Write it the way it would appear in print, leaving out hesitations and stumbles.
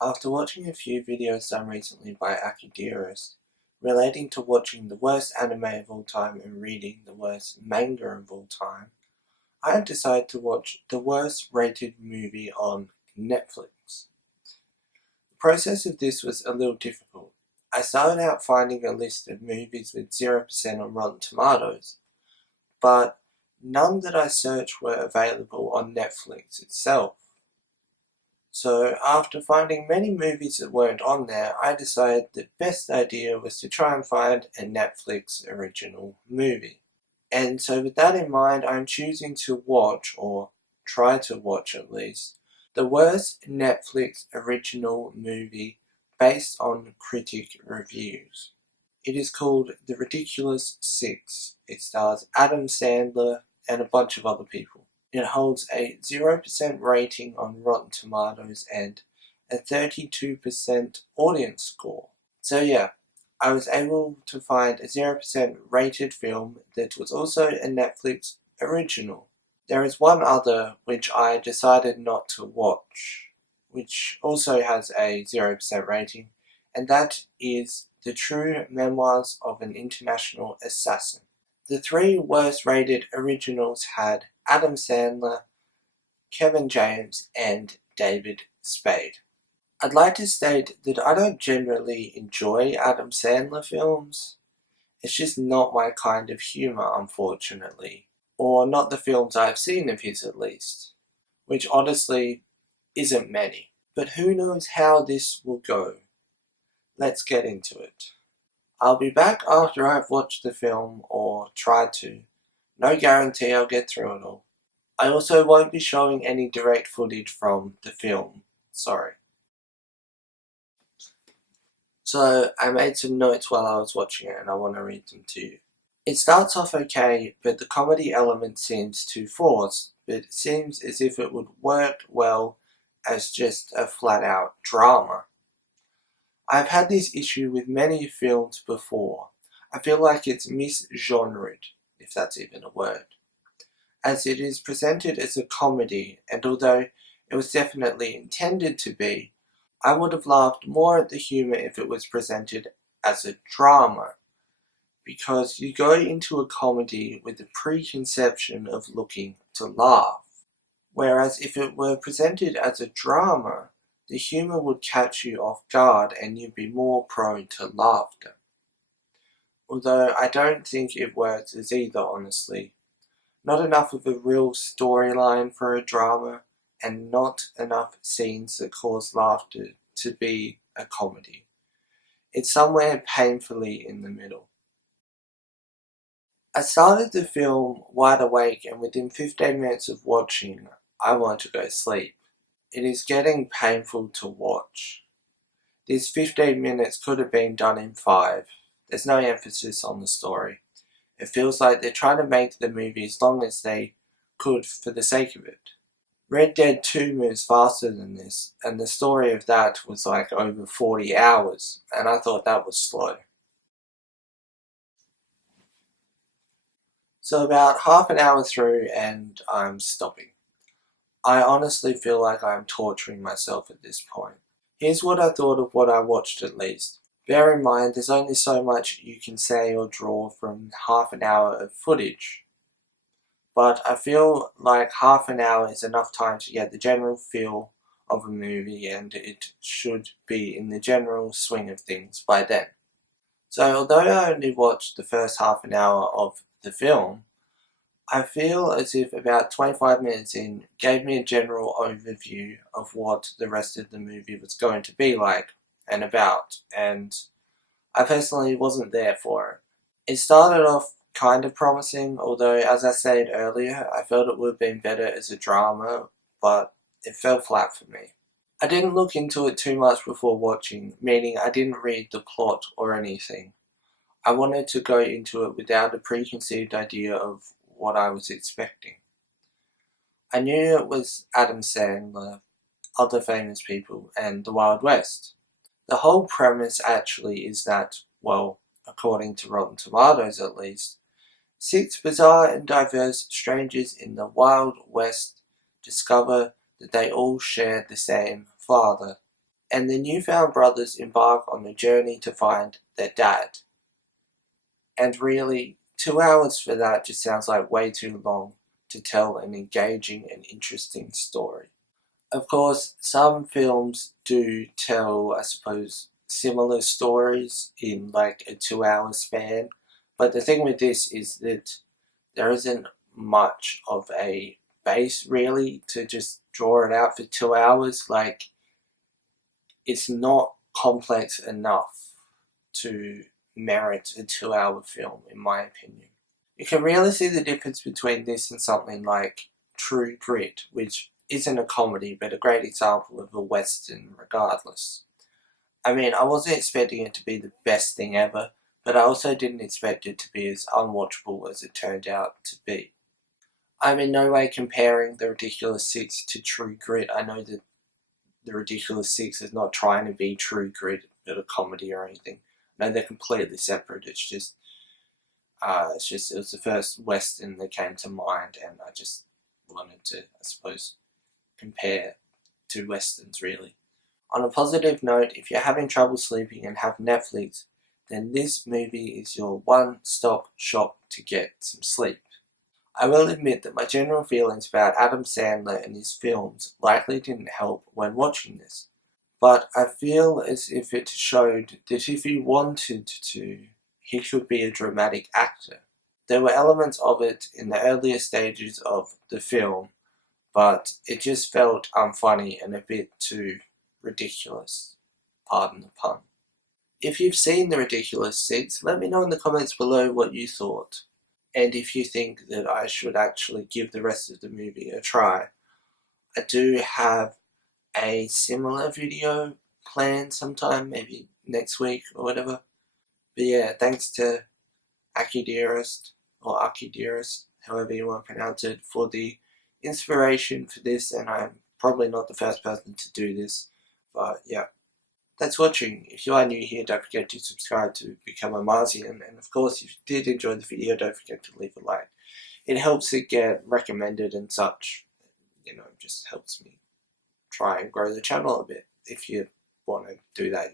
After watching a few videos done recently by Akidiris relating to watching the worst anime of all time and reading the worst manga of all time, I have decided to watch the worst rated movie on Netflix. The process of this was a little difficult. I started out finding a list of movies with 0% on Rotten Tomatoes, but none that I searched were available on Netflix itself. So after finding many movies that weren't on there, I decided the best idea was to try and find a Netflix original movie. And so with that in mind, I'm choosing to watch, or try to watch at least, the worst Netflix original movie based on critic reviews. It is called The Ridiculous Six. It stars Adam Sandler and a bunch of other people. It holds a 0% rating on Rotten Tomatoes and a 32% audience score. So yeah, I was able to find a 0% rated film that was also a Netflix original. There is one other which I decided not to watch, which also has a 0% rating, and that is The True Memoirs of an International Assassin. The three worst rated originals had Adam Sandler, Kevin James, and David Spade. I'd like to state that I don't generally enjoy Adam Sandler films. It's just not my kind of humour, unfortunately. Or not the films I've seen of his at least. Which honestly isn't many. But who knows how this will go. Let's get into it. I'll be back after I've watched the film, or tried to. No guarantee I'll get through it all. I also won't be showing any direct footage from the film. Sorry. So I made some notes while I was watching it and I want to read them to you. It starts off okay, but the comedy element seems too forced, but it seems as if it would work well as just a flat out drama. I've had this issue with many films before. I feel like it's misgenred, if that's even a word, as it is presented as a comedy, and although it was definitely intended to be, I would have laughed more at the humour if it was presented as a drama, because you go into a comedy with the preconception of looking to laugh, whereas if it were presented as a drama, the humour would catch you off guard and you'd be more prone to laughter. Although I don't think it works as either, honestly. Not enough of a real storyline for a drama, and not enough scenes that cause laughter to be a comedy. It's somewhere painfully in the middle. I started the film wide awake, and within 15 minutes of watching, I wanted to go to sleep. It is getting painful to watch. These 15 minutes could have been done in 5. There's no emphasis on the story. It feels like they're trying to make the movie as long as they could for the sake of it. Red Dead 2 moves faster than this, and the story of that was like over 40 hours, and I thought that was slow. So about half an hour through and I'm stopping. I honestly feel like I'm torturing myself at this point. Here's what I thought of what I watched at least. Bear in mind there's only so much you can say or draw from half an hour of footage. But I feel like half an hour is enough time to get the general feel of a movie, and it should be in the general swing of things by then. So although I only watched the first half an hour of the film, I feel as if about 25 minutes in gave me a general overview of what the rest of the movie was going to be like and about, and I personally wasn't there for it. It started off kind of promising, although as I said earlier, I felt it would have been better as a drama, but it fell flat for me. I didn't look into it too much before watching, meaning I didn't read the plot or anything. I wanted to go into it without a preconceived idea of what I was expecting. I knew it was Adam Sandler, other famous people, and the Wild West. The whole premise actually is that, well, according to Rotten Tomatoes at least, 6 bizarre and diverse strangers in the Wild West discover that they all share the same father. and the newfound brothers embark on a journey to find their dad. And really, 2 hours for that just sounds like way too long to tell an engaging and interesting story. Of course, some films do tell, I suppose, similar stories in like a 2 hour span, but the thing with this is that there isn't much of a base really to just draw it out for 2 hours. Like, it's not complex enough to merit a 2 hour film, in my opinion. You can really see the difference between this and something like True Grit, which isn't a comedy but a great example of a western regardless. I mean, I wasn't expecting it to be the best thing ever, but I also didn't expect it to be as unwatchable as it turned out to be. I'm in no way comparing The Ridiculous Six to True Grit. I know that The Ridiculous Six is not trying to be True Grit, but a comedy or anything. No, they're completely separate. It was the first western that came to mind, and I just wanted to, I suppose, compare two westerns really. On a positive note, if you're having trouble sleeping and have Netflix, then this movie is your one-stop shop to get some sleep. I will admit that my general feelings about Adam Sandler and his films likely didn't help when watching this, but I feel as if it showed that if he wanted to, he could be a dramatic actor. There were elements of it in the earlier stages of the film, but it just felt unfunny and a bit too ridiculous. Pardon the pun. If you've seen The Ridiculous Six, let me know in the comments below what you thought, and if you think that I should actually give the rest of the movie a try. I do have a similar video planned sometime, maybe next week or whatever. But yeah, thanks to Akidearest, or Akidearest, however you want to pronounce it, for the inspiration for this, and I'm probably not the first person to do this, but yeah. Thanks for watching. If you are new here, don't forget to subscribe to become a Marsian, and of course, if you did enjoy the video, don't forget to leave a like. It helps it get recommended and such, just helps me try and grow the channel a bit, if you want to do that,